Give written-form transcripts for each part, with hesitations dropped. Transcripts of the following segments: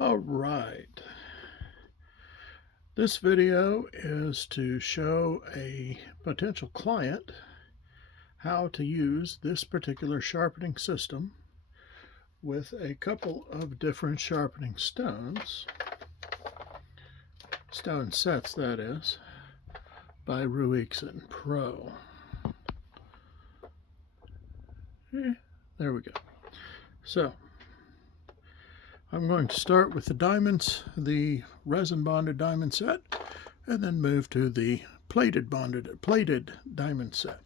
All right. This video is to show a potential client how to use this particular sharpening system with a couple of different sharpening stones, stone sets that is, by Ruixin Pro. There we go. So I'm going to start with the diamonds, the resin bonded diamond set, and then move to the plated diamond set.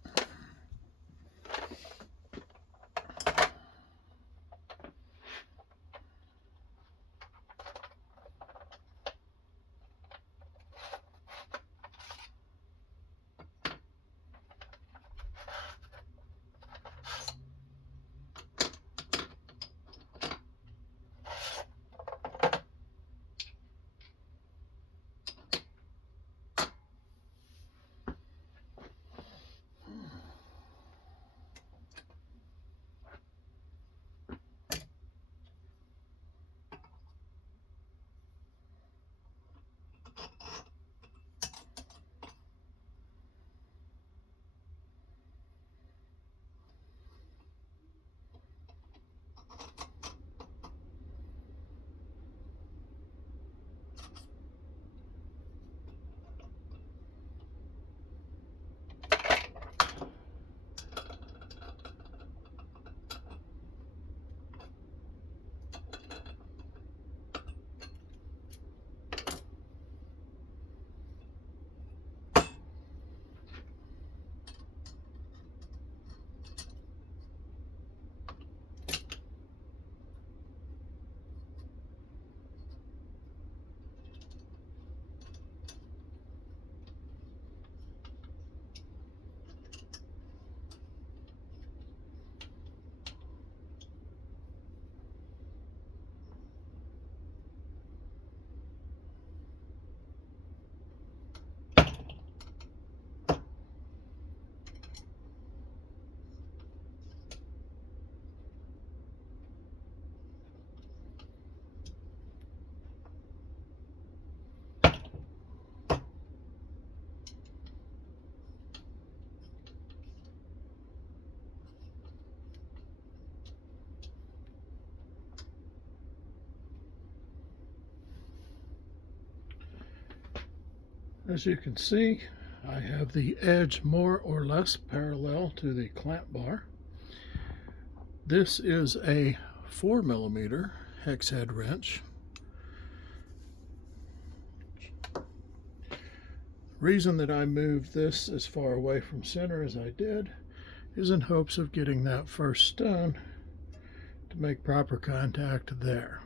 As you can see, I have the edge more or less parallel to the clamp bar. This is a 4mm hex head wrench. The reason that I moved this as far away from center as I did is in hopes of getting that first stone to make proper contact there.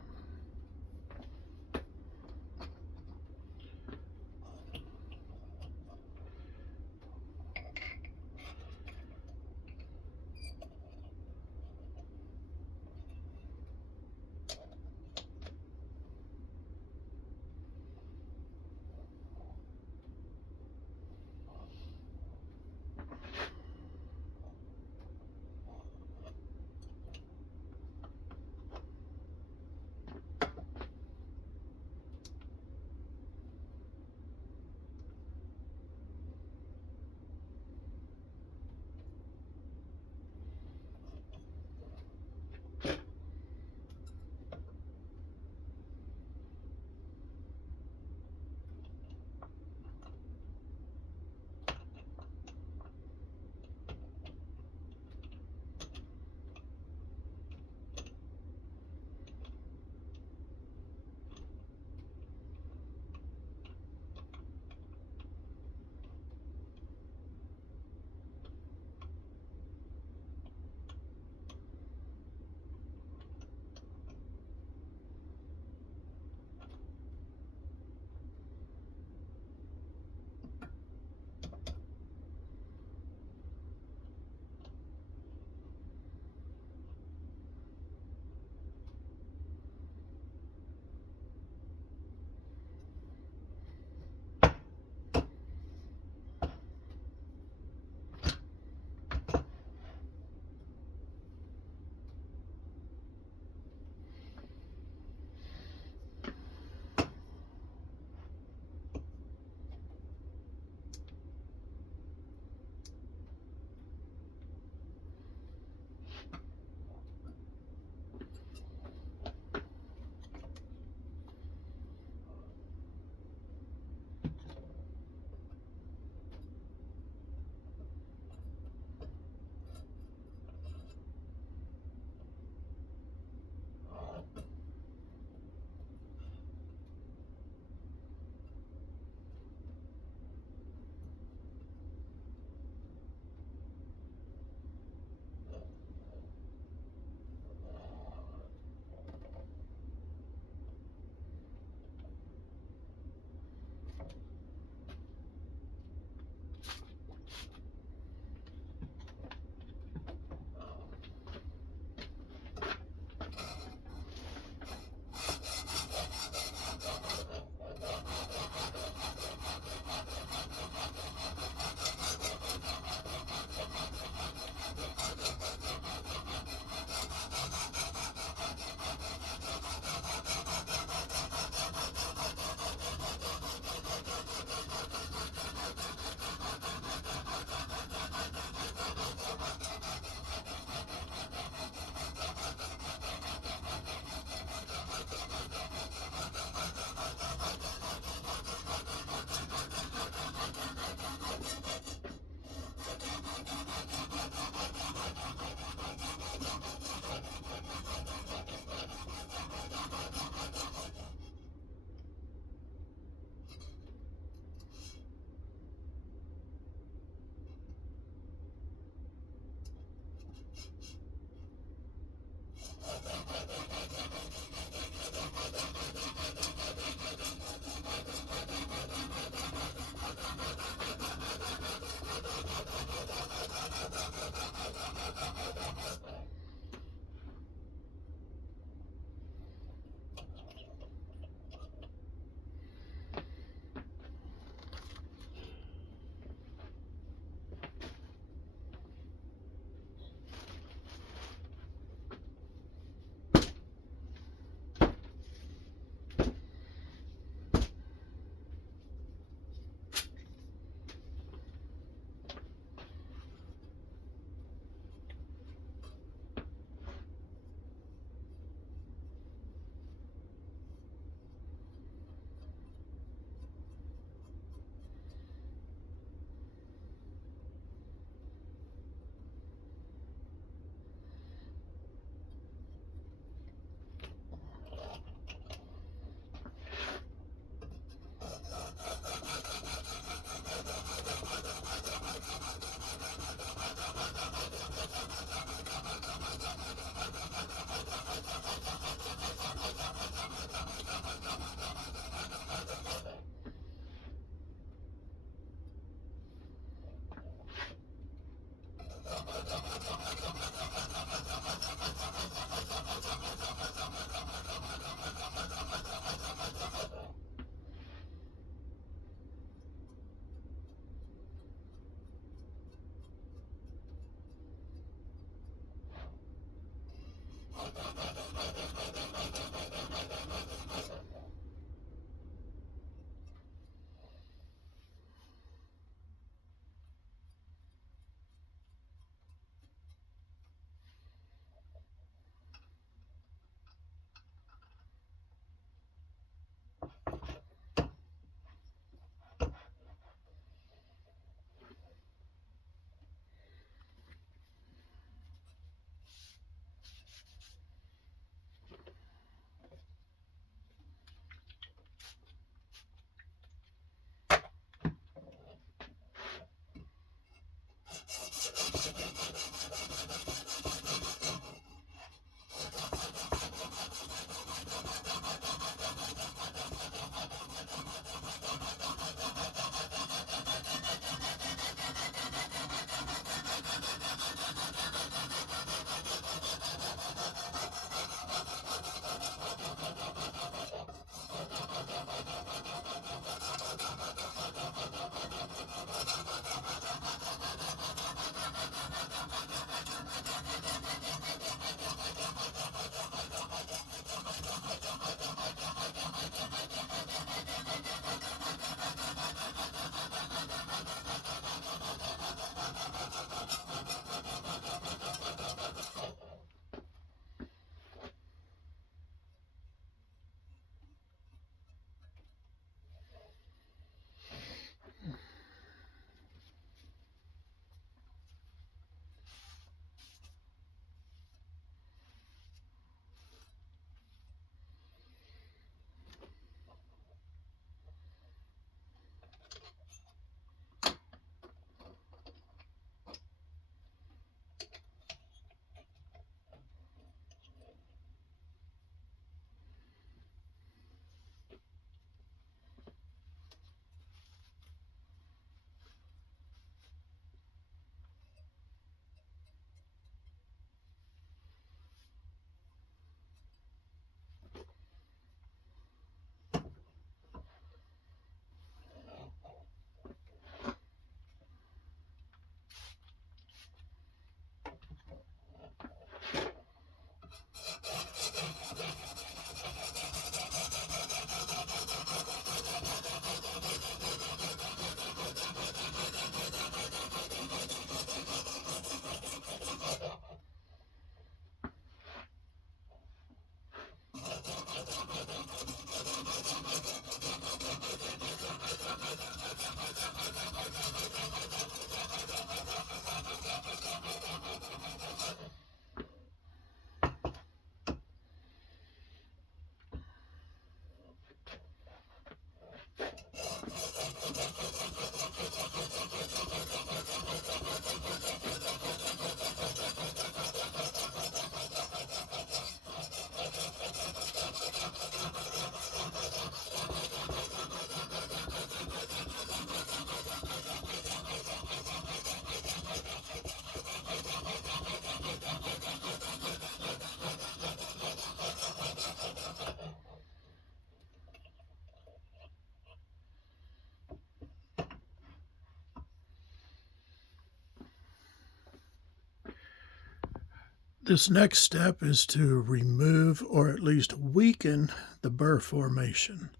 This next step is to remove or at least weaken the burr formation.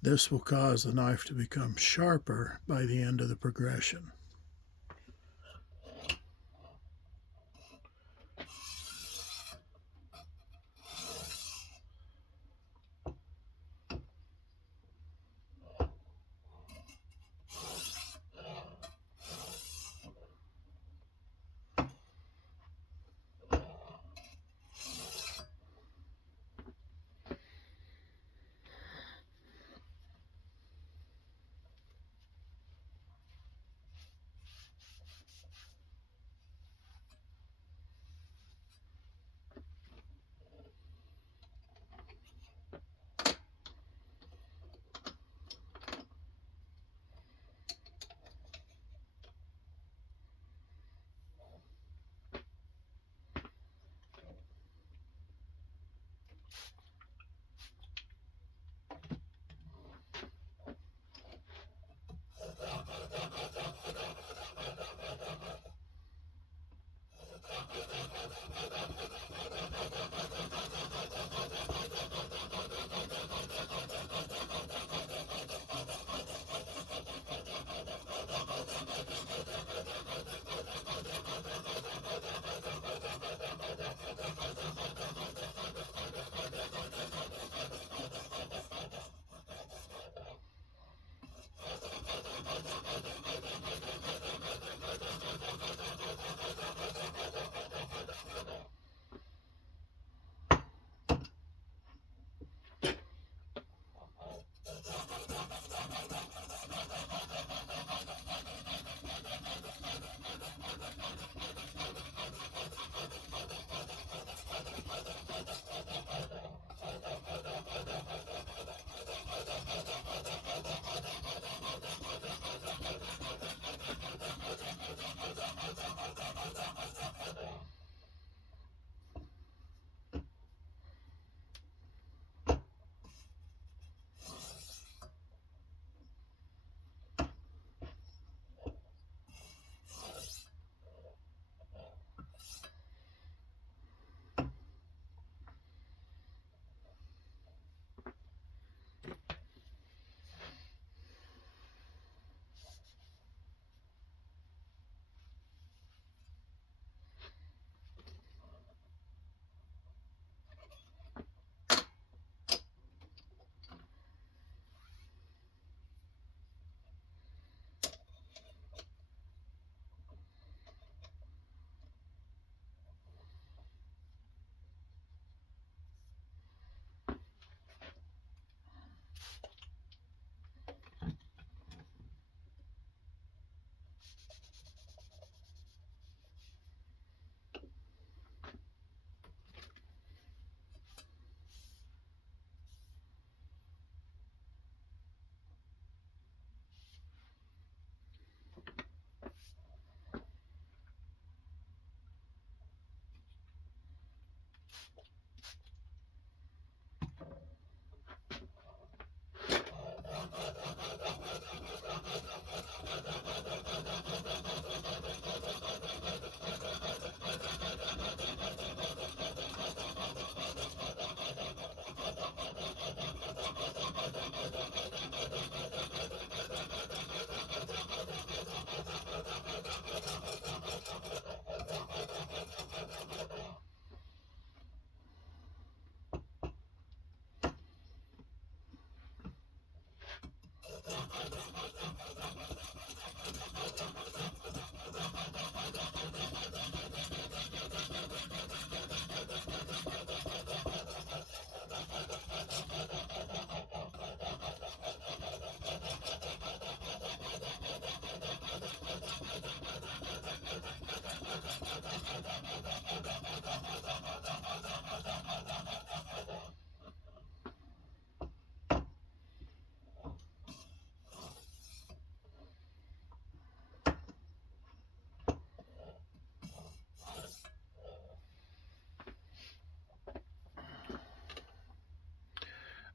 This will cause the knife to become sharper by the end of the progression.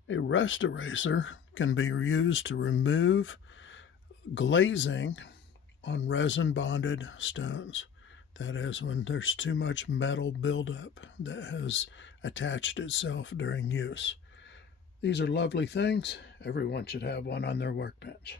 A rust eraser can be used to remove glazing on resin bonded stones. That is when there's too much metal buildup that has attached itself during use. These are lovely things. Everyone should have one on their workbench.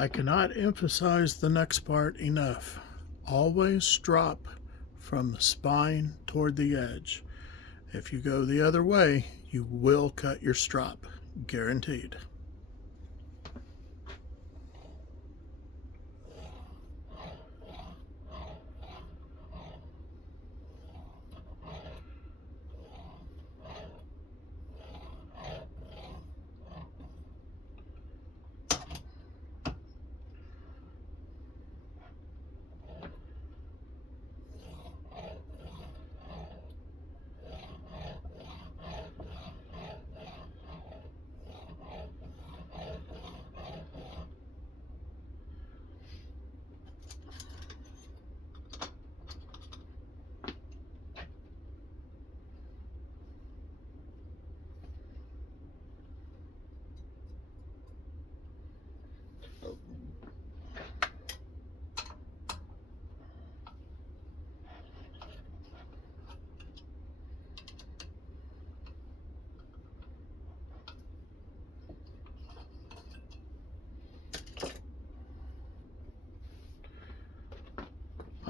I cannot emphasize the next part enough. Always drop from the spine toward the edge. If you go the other way, you will cut your strop, guaranteed.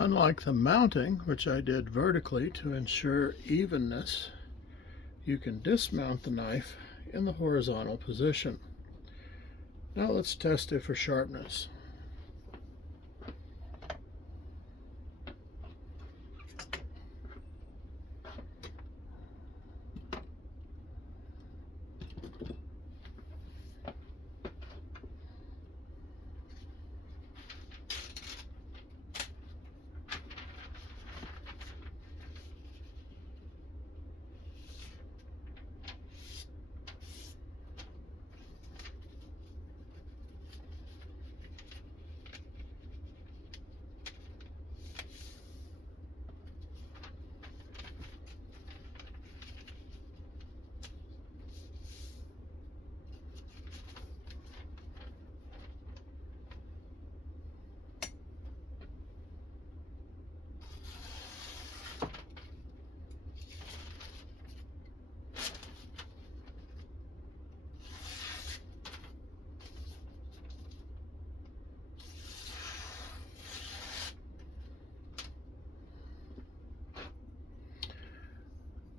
Unlike the mounting, which I did vertically to ensure evenness, you can dismount the knife in the horizontal position. Now let's test it for sharpness.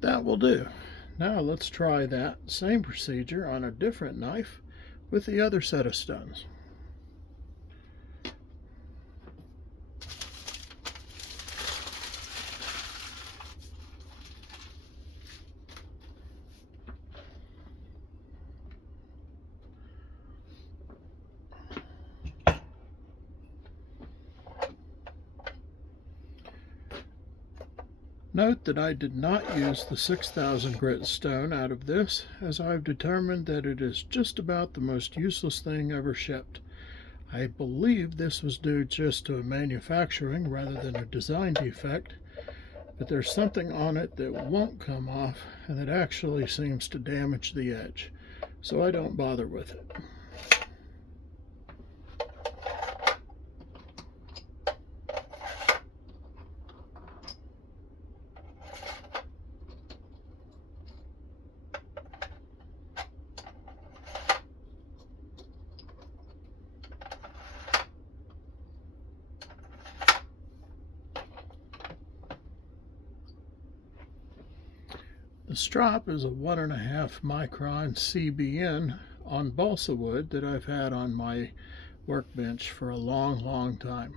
That will do. Now let's try that same procedure on a different knife with the other set of stones. Note that I did not use the 6,000 grit stone out of this, as I've determined that it is just about the most useless thing ever shipped. I believe this was due just to a manufacturing rather than a design defect, but there's something on it that won't come off and that actually seems to damage the edge, so I don't bother with it. The strop is a 1.5 micron CBN on balsa wood that I've had on my workbench for a long time.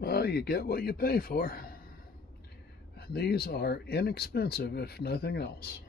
Well, you get what you pay for. And these are inexpensive, if nothing else.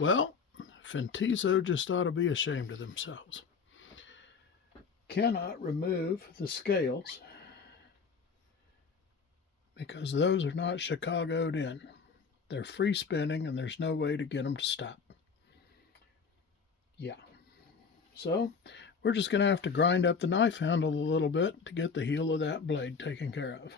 Well, Fintiso just ought to be ashamed of themselves. Cannot remove the scales because those are not Chicagoed in. They're free spinning and there's no way to get them to stop. Yeah. So we're just going to have to grind up the knife handle a little bit to get the heel of that blade taken care of.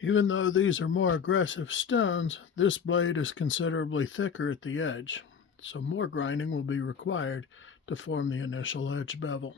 Even though these are more aggressive stones, this blade is considerably thicker at the edge, so more grinding will be required to form the initial edge bevel.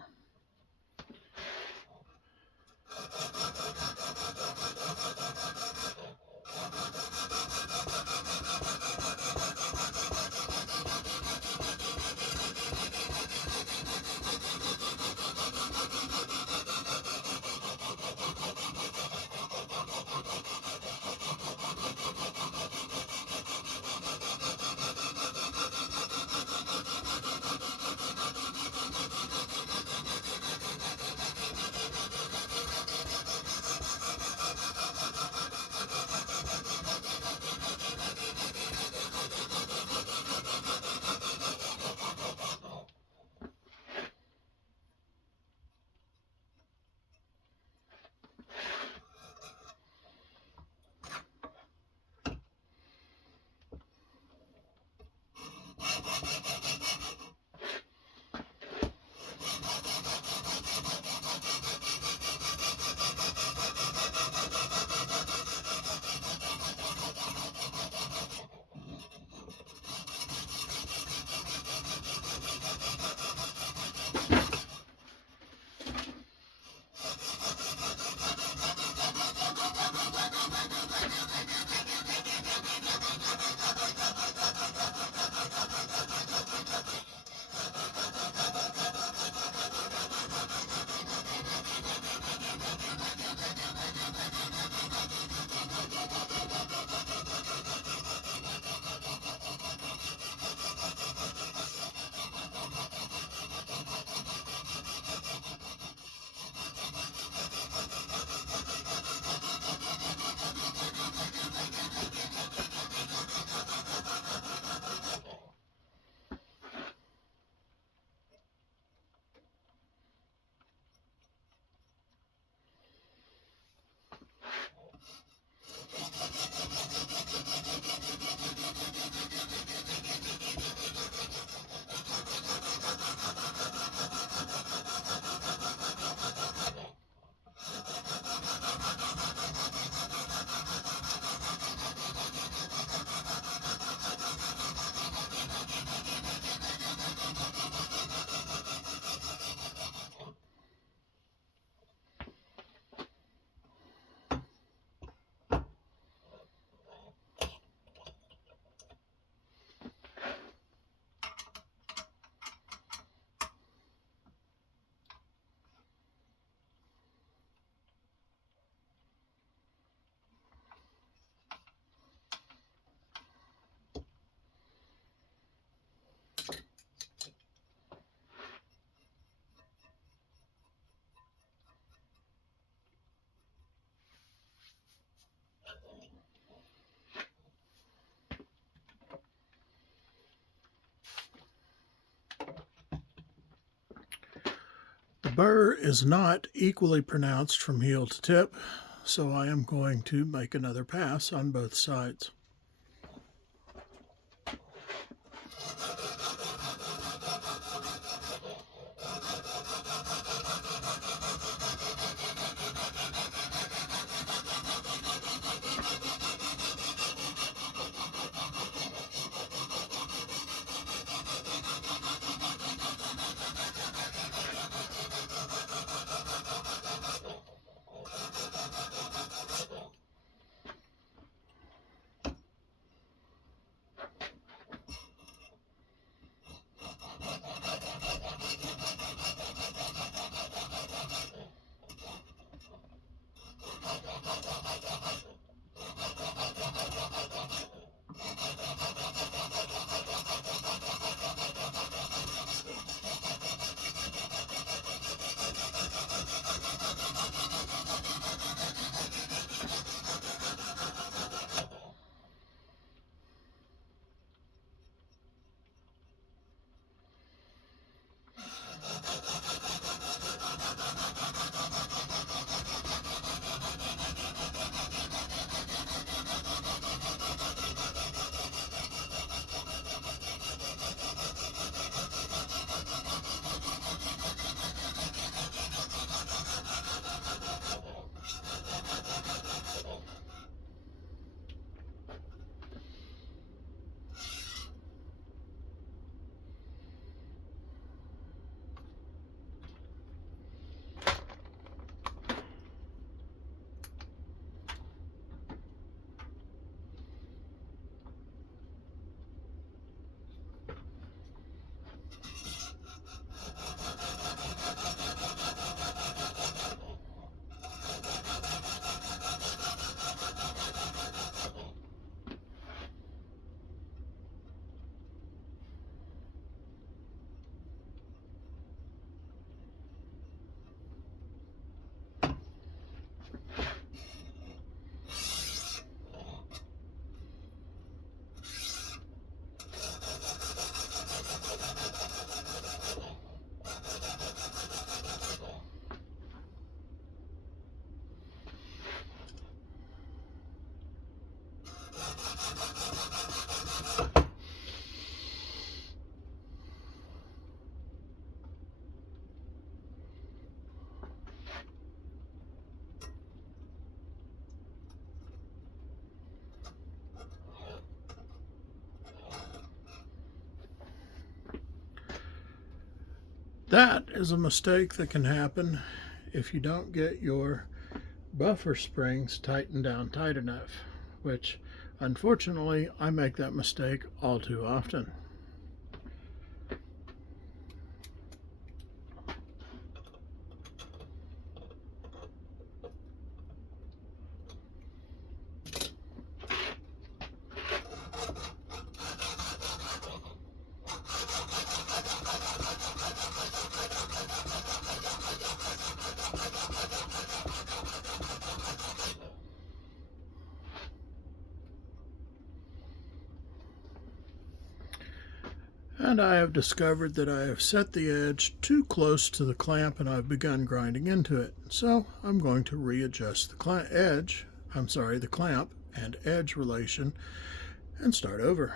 burr is not equally pronounced from heel to tip, so I am going to make another pass on both sides. That is a mistake that can happen if you don't get your buffer springs tightened down tight enough, which unfortunately I make that mistake all too often. And I have discovered that I have set the edge too close to the clamp and I've begun grinding into it. So I'm going to readjust the clamp and edge relation and start over.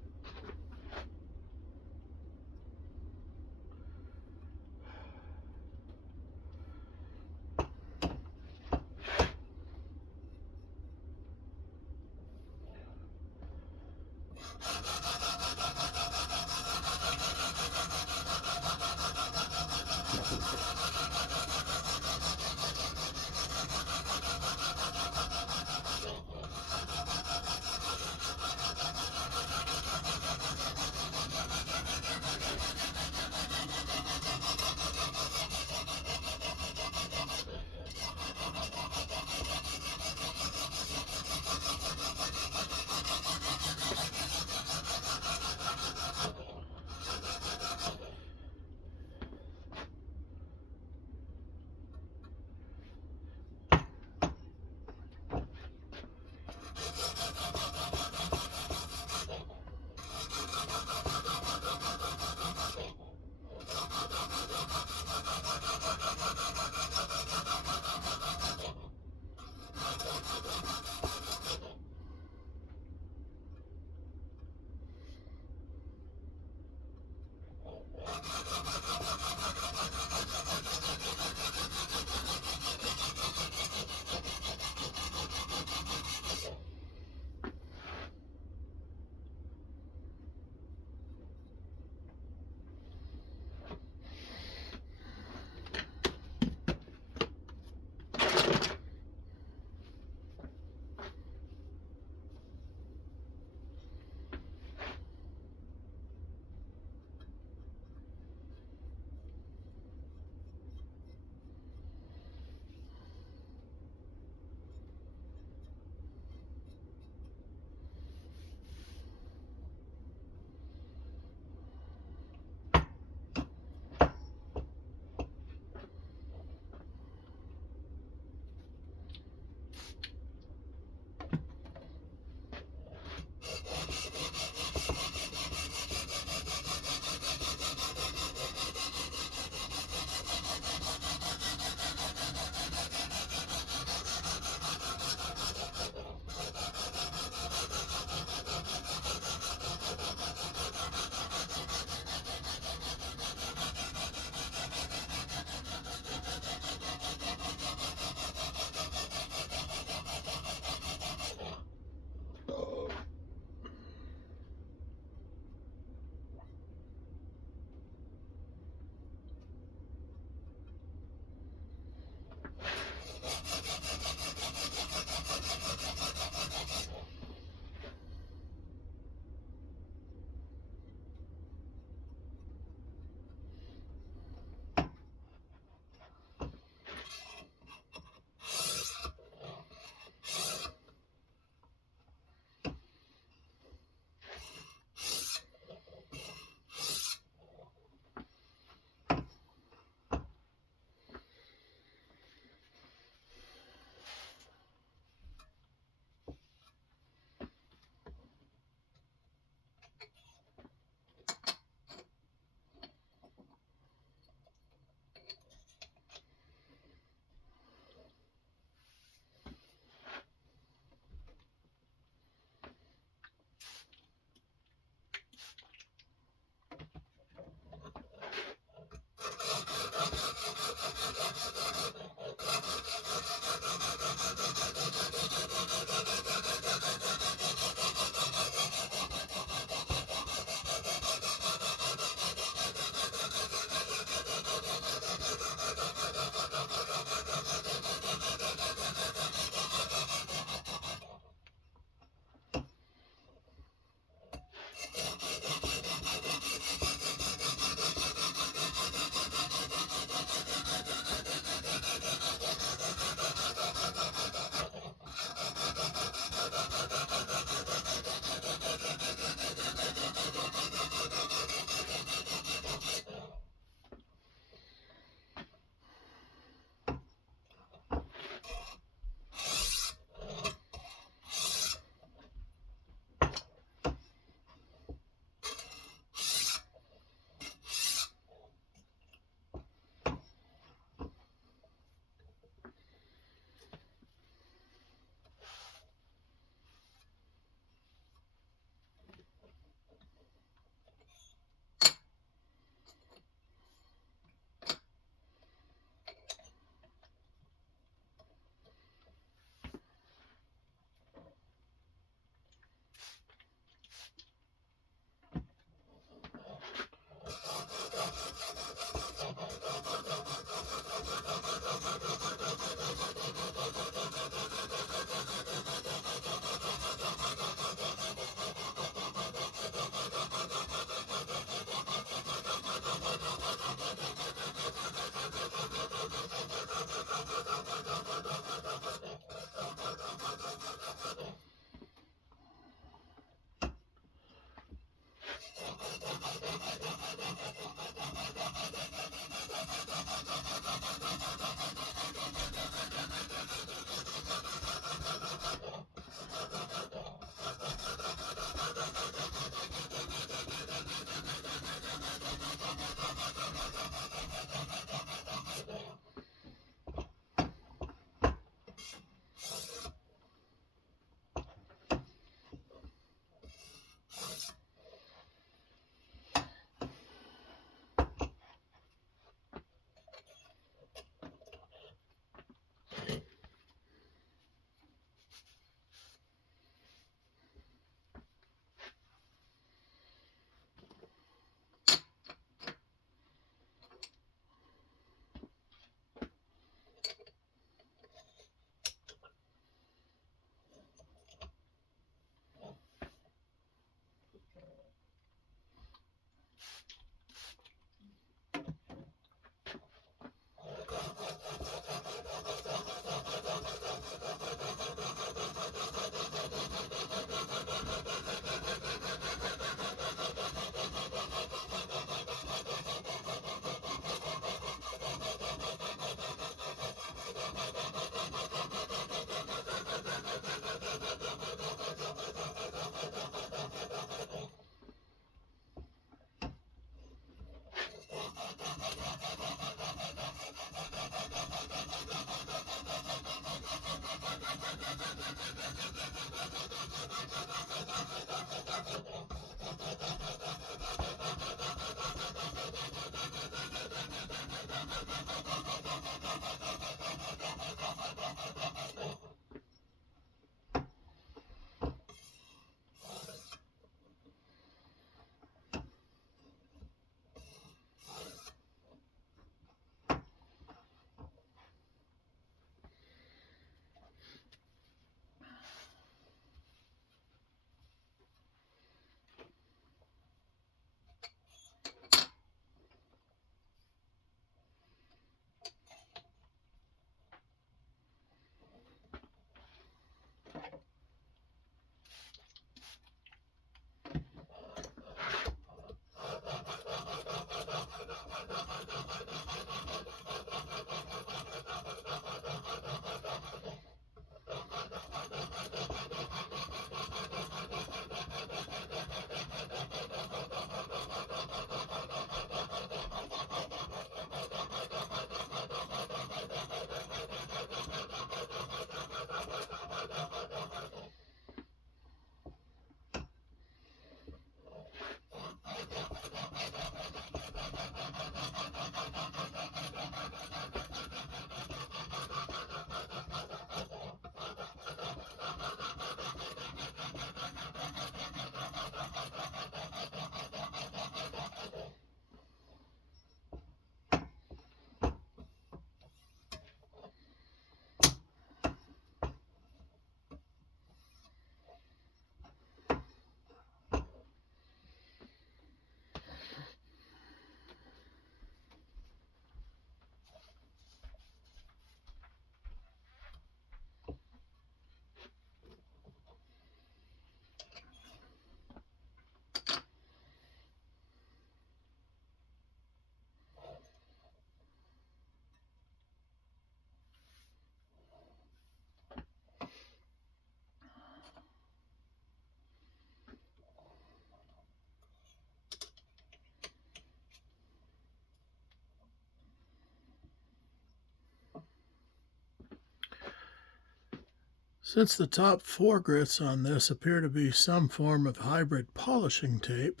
Since the top 4 grits on this appear to be some form of hybrid polishing tape,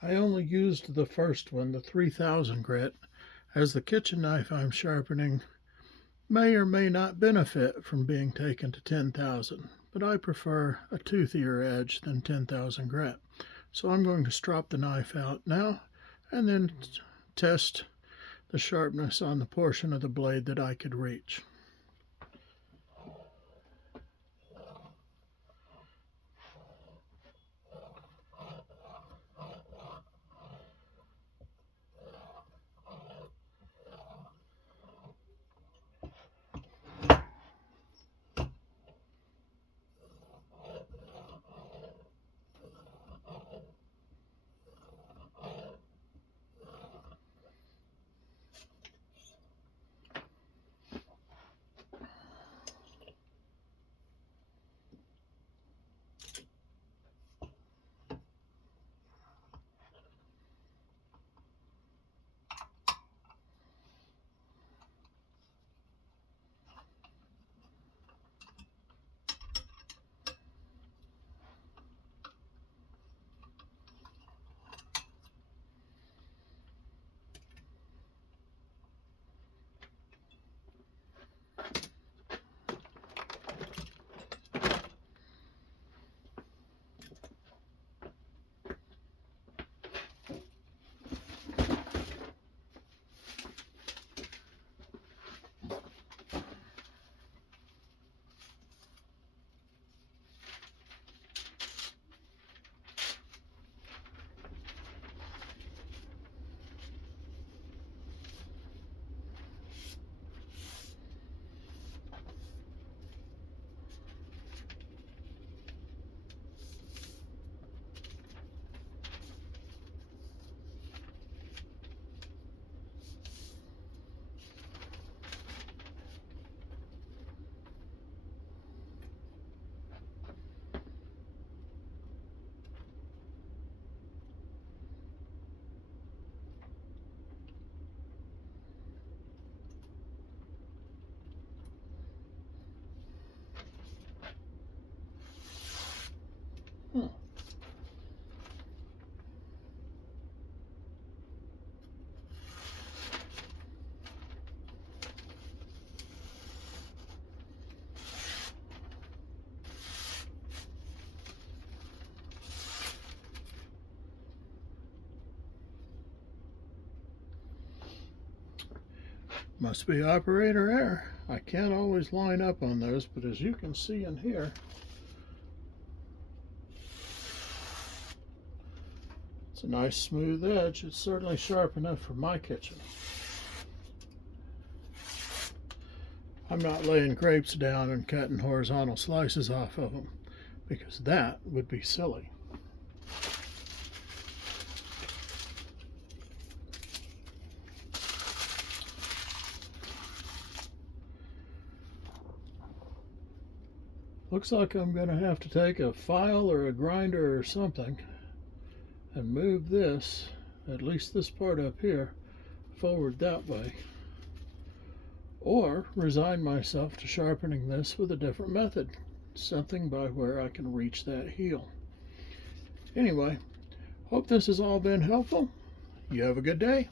I only used the first one, the 3000 grit, as the kitchen knife I'm sharpening may or may not benefit from being taken to 10,000, but I prefer a toothier edge than 10,000 grit. So I'm going to strop the knife out now and then test the sharpness on the portion of the blade that I could reach. Must be operator error. I can't always line up on those, but as you can see in here, it's a nice smooth edge. It's certainly sharp enough for my kitchen. I'm not laying grapes down and cutting horizontal slices off of them, because that would be silly. Looks like I'm going to have to take a file or a grinder or something and move this, at least this part up here, forward that way. Or resign myself to sharpening this with a different method, something by where I can reach that heel. Anyway, hope this has all been helpful. You have a good day.